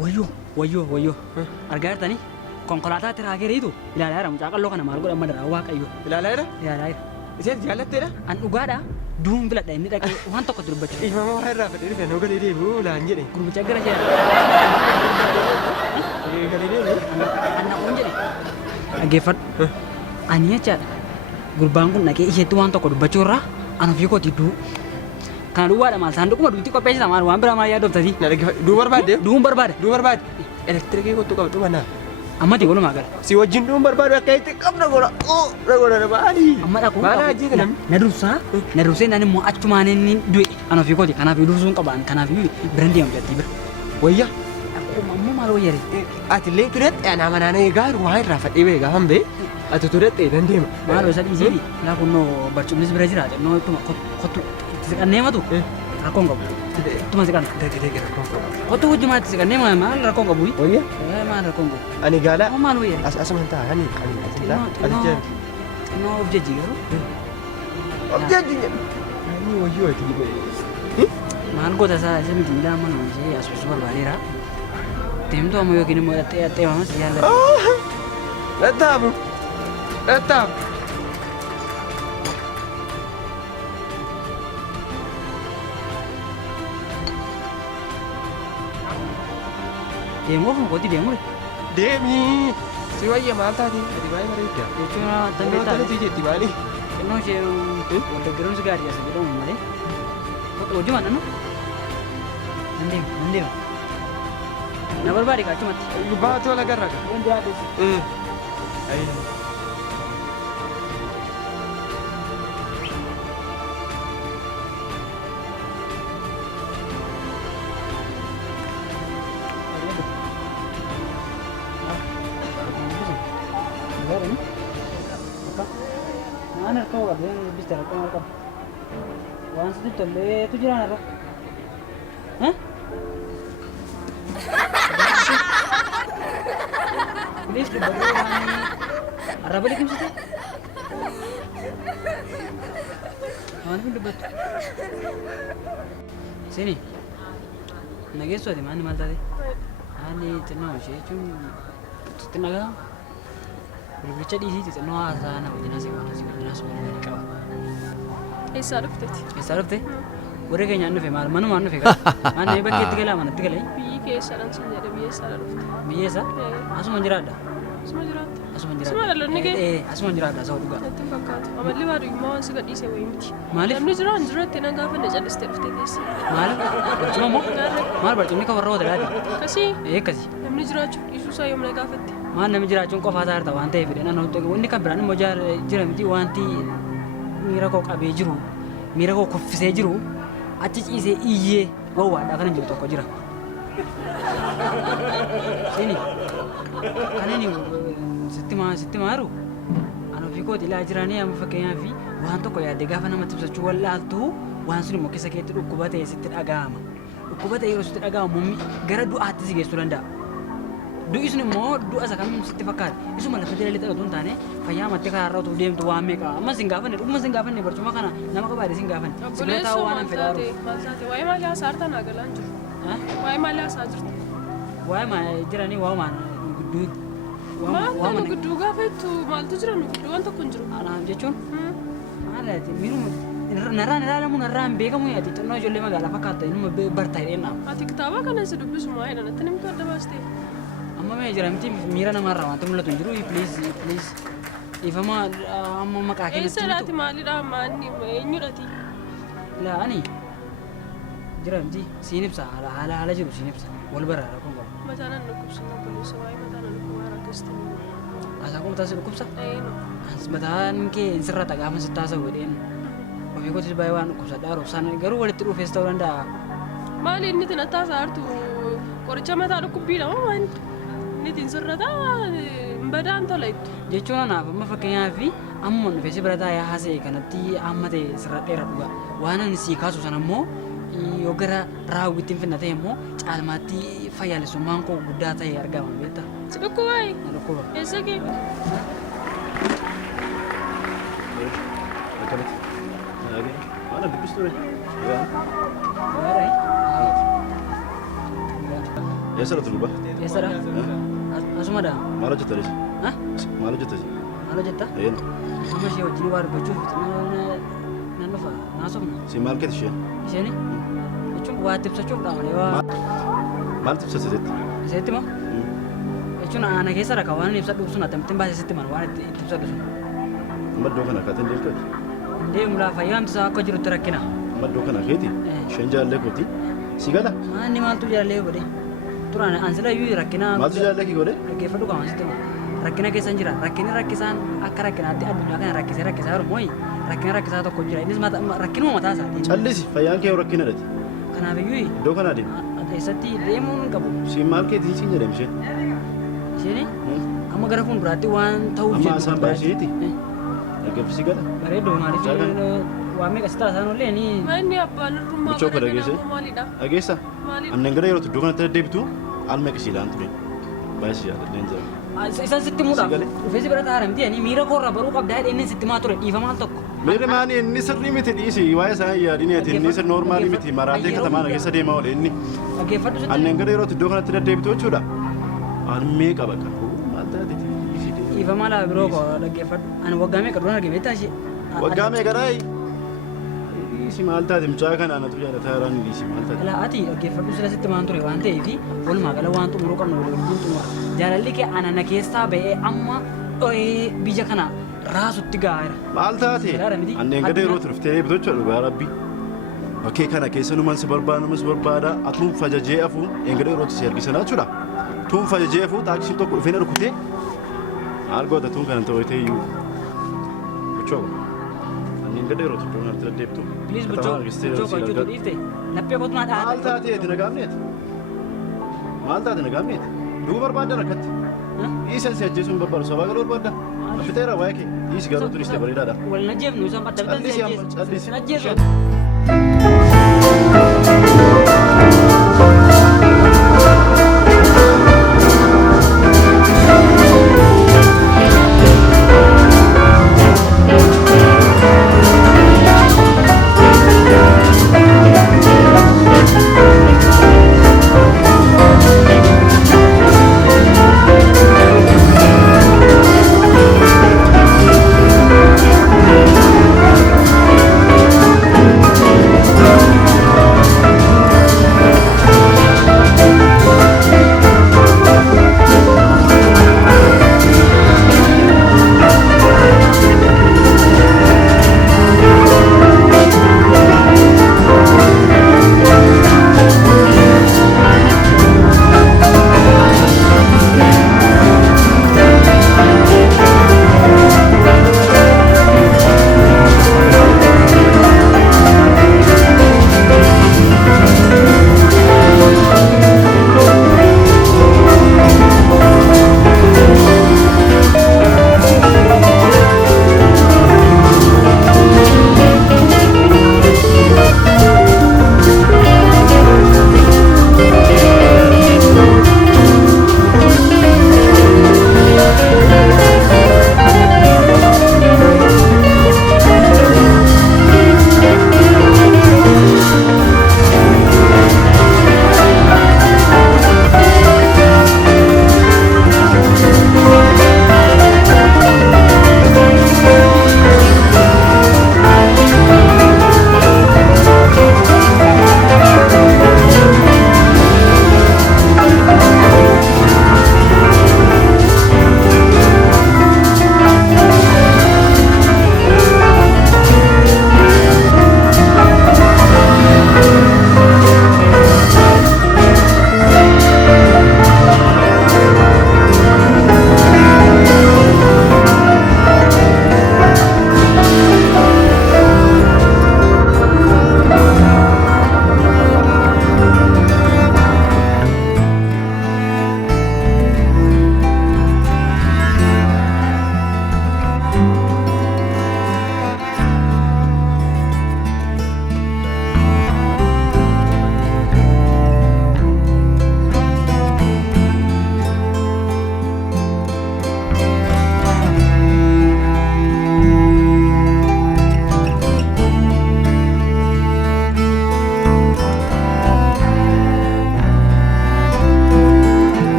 Wayyoo. Argaa jirtanii konkolaataa tiraakeeriitu ilaalaa jira mucaa qalloo kana maal godhan madaraa waaqayyo. Ilaalaa jira? Ilaalaa jira. Isheen jaallatteedha? An dhugaadha duun filadha inni dhaqee waan tokko dubbachuu. Ilmama waa irraa fedhee dhufe nu galee deebi'uu laan jedhe. Gurbicha gara jira. Galee deebi'u? Anna oon jedhe. Dhaggeeffadhu. Ani jechaadha. Gurbaan kun dhaqee isheetti waan tokko dubbachuu irraa an ofii kooti duu. Kana duwwaadha maal saanduquma duutti qopheessita maal waan biraa maal yaaddoftati. Na dhaggeeffadhu. Duu barbaadde? Duun barbaade. Duu barbaadde? Elektirikii kottu qabdu manaa. Ammati walumaa gala. Si wajjin duun barbaadu akka itti qabna godha. Na godha na baali. Amma dhaquu. Maala ajii kana? Na dursee nani immoo achumaan inni du'e an ofii kooti kanaaf dursuun qabaan kanaaf biran deemu jattii bira. Wayya. Ammoo maal wayyare? Ati illee turetti anaa manaan eegaa waan irraa fadhee beekaa hambee. Ati turetti nan deema. Maaloo isa dhiisii laa kunnoo barcumnis bira jiraate noo ittuma kottu itti siqannee matu rakkoon qabu. Ittuma siqanna. Degedege rakkoon qabu. Kottu wajjumaa itti siqannee maal rakkoon qabu? Wayya. Maal rakkoon qabu? Ani gaala. Maal wayyare? Asumaan ta'a ani asilaa. Ati jaabi. Xinnoo of jejji garuu. Of jejji. Ani wayyoo ati godhe. Maal goota isaa isa miti midhaan mana hojii asuusu barbaadeera. Deemtuu amma yookiin immoo dhattee mamas yaalla. Dhattaabu. Dhattaabu. Deemuu fi kooti deemuu. Deemii. Si wayya maal taati? Ati baay'ee bareedda. Jechuun Tambee taati jetti maali? xinnoo ishee wal deeggaruun si gaarii as jedhamu malee. Hojii maadha nu? Nan deema. Na barbaade kaachumatti. Baatoo lagarra ka. Waan biraa deessi. Mana kau ada bicara kau apa? Wan sedih terle tu jalan apa? Hah? Please tu baru Arab balik kim situ? Mana pun debat. Sini. Nage suatu mana mal tadi? Ani tenang sih, tenang kan? Gurbicha dhiisii xixinnoo haasaa nama wajjin asii waan asii wajjin asii waliin qaba. Eessaa dhufteti? Eessaa dhufte? Warri keenyaan dhufe maal manumaan dhufe qaba. Maal namni bakkeetti galaa manatti galee? Biyyi keessaadhaan sun jedhe biyya eessaadha dhufte? Biyya eessa? Asuma jiraadha. Asuma jiraatta? Asuma jiraadha. Asuma dhalloonni kee? Asuma jiraadha sa'u dhugaa. Natti hin fakkaatu. Amalli baadiyummaa waan si gadhiise wayii miti. Maaliif? Namni jiraan jiratti na gaafanne callistee dhuftee teessi. Maaliif? Barcuma moo? Maal barcumni kan warra hoteelaati? Kasii? Akkasii. Namni jiraachuu dhiisuu isaa yoom na gaafatte? Maal namni jiraachuun qofaa taarta waan ta'eef wanni kan biraan immoo jira miti wanti miira koo qabee jiru miira koo kuffisee jiru achi ciisee iyyee wawwaadhaa kana jiru tokko jira. Sini kan sitti maaru an ofii kooti ilaa jiraanii amma fakkeenyaaf waan tokko yaaddee gaafa namatti ibsachuu wallaaltu waan sun immoo keessa keetti dhukkuba ta'e sitti dhaga'ama. Dhukkuba ta'e yeroo sitti dhaga'amu gara du'aatti si geessuu danda'a. Du'i sun immoo du'a isa kamiin sitti fakkaata. Isuma lafa jala lixa otoo hin taane fayyaa mattee karaarra otoo deemtu waan meeqa. Amma sin gaafanne dhuguma sin gaafanne barcuma kana nama qabaate sin gaafanne. Sibira taa'uu waan hin fedhaa jiru. Maal taate? Waa'ee maalii haasaa harta naa galaan jiru? Waa'ee maalii haasaa jirtu? Waa'ee maa jiranii waa'umaan gudduu. Maal gudduu gaafa jettu maaltu jira nu gudduu waan tokko hin jiru? Anaaf jechuun maalaati miiruma narraan ilaalamu narraan beekamu yaati xinnoo ijoollee magaalaa fakkaata inuma bartaa hidheenna. Ati kitaaba kana si dubbisu maa jedhan atti namni adda baastee? Amma mee jira miti miira namarraa wanti mul'atu hin jiru please ifama amma maqaa keenyatti eessadhaati maalidha maanni eenyudhati? Laani jira miti siin ibsa haala jiru siin ibsa wal baraara kun qabu. Mataa nan dhukkubsa obboleessa waa'ee mataa nan dhukkuba waan akkasitti. Asaa kun mataa si dhukkubsa? Eeyino. Mataan kee sirrata gaafa sitti haasa'u jedheen ofii kootis baay'ee waan dhukkubsadhaa roobsaan garuu walitti dhufees ta'uu danda'a. Maali inni itti nattaasaa hartu qoricha mataa dhukkubbiidha moo waan inni sirrataa badaan tola ittu. Jechuun anaaf amma fakkeenyaaf amma dhufee si birataa yaa haasa'e kanatti amma ta'e sirradheera dhugaa waan ani sii kaasu sana immoo yoo gara raawwitti hin finna ta'e immoo caalmaatti fayyaalessummaan koo guddaa ta'e argama beekta. Si dhukkubaayi? Na dhukkuba. Eessa kee? Ana dubbistu ture. Eessarra turba? Eessadha? Asumadha? Maal hojjetta deessi? Ha? Maal hojjetta? Maal hojjetta? Eeyyan. Amma ishee wajjin waa dubbachuuf nan dhufa naasofna. Si maal keeti isheen? Isheen jechuun waa itti ibsachuuf dhaamane waa Maal ibsatti seetti? iseetti moo? Jechuun ana keessa rakka waan ibsadhuuf sun atamittiin baasee sitti man waan itti ibsadhu sun. Amma iddoo kana akkaataa hin deemtu? Deemu laa fayyaamti isaa akka jirutti rakkina. Amma iddoo kana keeti? Isheen jaallee kooti? Si gala? Maanni maaltu jaallee godhe? Turaan ansila iyyuu rakkina. Maaltu jaallee kii godhe? Dhaggeeffadhu qaama sitti maa. Rakkina keessa hin jira. Rakkinni rakkisaan akka rakkinaatti addunyaa kana rakkisaa jiru mooyi. Rakkina rakkisaa tokko jira. Innis rakkinuma mataa isaati. Callisi fayyaan kee rakkina dhati. Kanaaf iyyuu Iddoo kanaa deemu? eessatti deemuu hin qabu. Si maal keeti siin jedhame isheen? Isheen amma gara fuulduraatti waan ta'uuf Amma asaan baay'isheeti? Dhaggeeffisi gala? Bareedduu maaliif waan meeqa si taasisan ollee ni. Manni abbaan irrummaa Mucoo kana godhate dhageesse? namoo maalidha? Dhageessa? Maalidha? Anneen gara yeroo iddoo kanatti deddeebitu al meeqa siilaan ture? Baay'ee si yaadadheen jira. Isaan sitti muudhaaf Si galee? dhufeesi bira taa'aram ta'anii miira koorraa baruu qabdaa inni sitti maa ture dhiifamaa al tokko. Meerri maani inni sirrii miti dhiisi waa'ee isaa yaadineti inni sirrii noormaalii miti maraatee katamaa keessa deemaa oole inni. Dhaggeeffadhu sitti. Anneen gara yeroo iddoo kanatti deddeebitu jechuudha. Al meeqa bakka? Maal taatee dhiisi deema? Dhiifamaa laa biroo koo dhaggeeffadhu. Ani waggaa meeqa duraan arge beektaa ishee. Waggaa meeqa raayi? Dhiisi maal taate mucaa kana anatu jaalataa irraa ni dhiisi maal taate? Ilaa ati dhaggeeffadhu sila sitti maan ture waan ta'eef walumaa gala waan xumuruu qabnu waliin xumura. Jaalalli kee anana keessaa ba'ee amma dho'ee biyya kana raasutti gaa'eera. Maal taate? Anneen gara yeroo turuftee eebbitu jechuudha dhugaa rabbi. Bakkee kana keessa numan si barbaada atuun fajajee afuu eengada yeroo si argisanaa jechuudha. Tuun fajajee afuu taaksiin tokko dhufee na rukutee maal goota tuun kana ta'ee iyyuu. Buchoo anneen gara yeroo iddoo kanatti deddeebitu. Please buchoo koo ijuutu dhiifte laphee kootu naa dhaala. Maal taateeti nagaamneeti? Maal taate nagaamneeti? Duu barbaadda rakkatti? Dhiisan si ajjeesuun barbaadu sabaa galuu barbaadda? Affiteera waa'ee kee dhiisi garuu turiste bareedaadha. Wal najjeefnu isaan badda bitan si ajjeesu. Callisi. Najjeesu.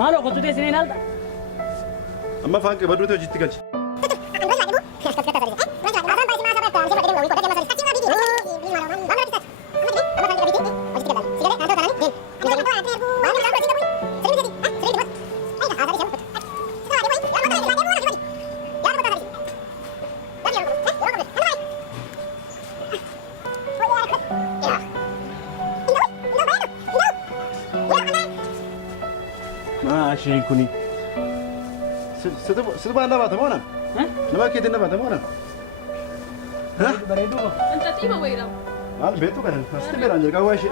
Maaloo kottu teessanii ilaalta. Amma afaan qee badduuti hojiitti galchi. Maasheen kuni situ baan dhabaata moona nama keetiin dhabaata moona Bareedu ko. Anta tima wayra. maal beektu kana asitti meeraan jalqaba waa ishee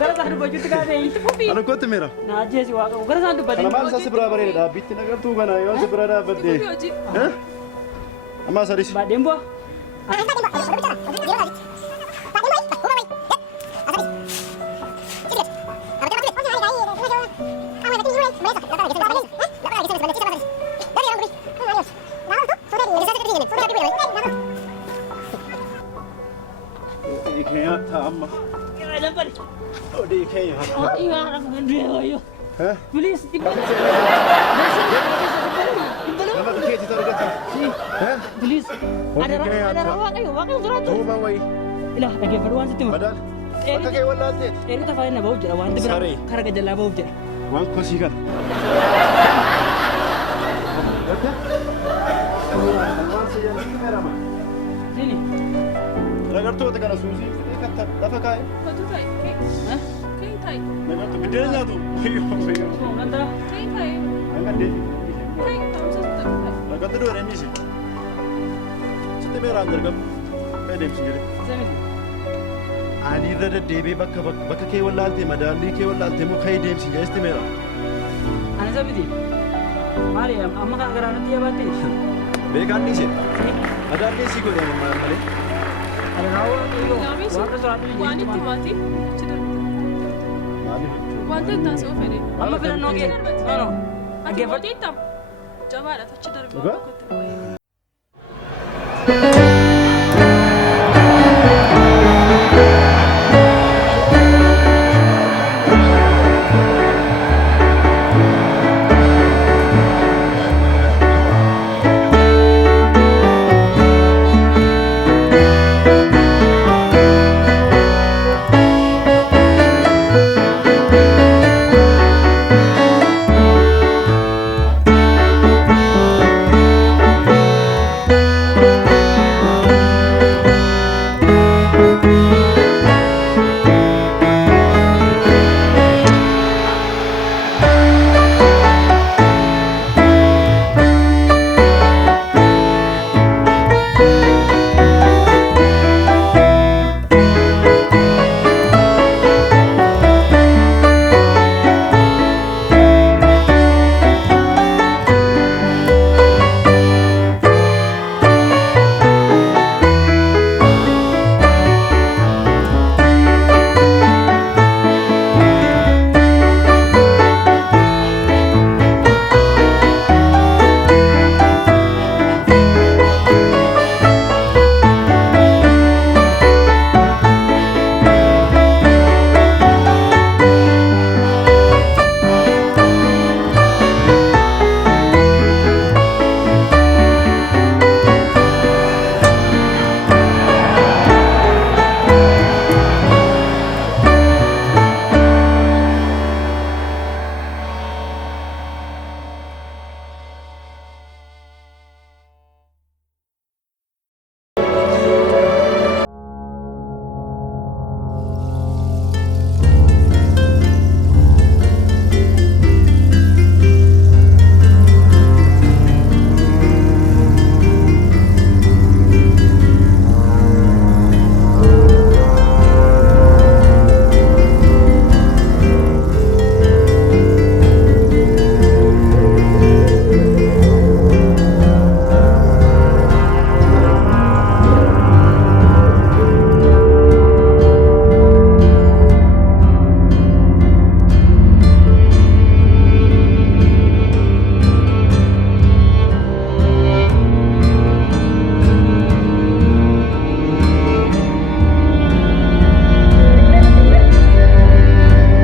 Gara sana dubbachuutti kaatee. ana kootti meera Na ajjeesi waaqa gara sana dubbatee. kana maal isaa si biraa bareeda dhaabbitti nagartuu kana yoo si biraa dhaabbadde Hoji. amma sadis Baadeen bu'a. Kaya tama. Odi kaya. Oh iya, aku gede ayo. Hah? Please, tiba. Nama kaya kita argata. Hah? Please. Ada rawa kayo, wakil surat. Oh mawai. Ilah, lagi berduaan situ. Padahal. Maka kaya wala ate. Eri tafain na bau jera, wante bira. Sorry. Karaga jala bau jera. Wan kosi kan. Oke. Wan saja ni mera ma. Sini. Nagartuu te kana suusi kata dafa kaya. Hoji tai. Hah? Kai tai. Nagartuu bidenya tu. Ayo ayo. Mau nganta? Kai tai. Angkat Kai tamsa tai. Nagartuu dua remisi. Sitte mera andar kam. Pedem sendiri. Sini. Ani irra deebee bakka kee wallaalte madaalii kee wallaalte moo ka'ee deemsi jeesti meera. Ana sabiti. Mari amma kan garanti ya batte. Beekaan dhiise. Madaalii si godhe malee. Ada rawa kayo. Gamis. Wante surat ni. Wani timati. Chidar. Maali. Wante taasoo fedhe. Amma filan no ge. No no. Ati mootii tam. Jabaadha tachi darbe. Dhugaa?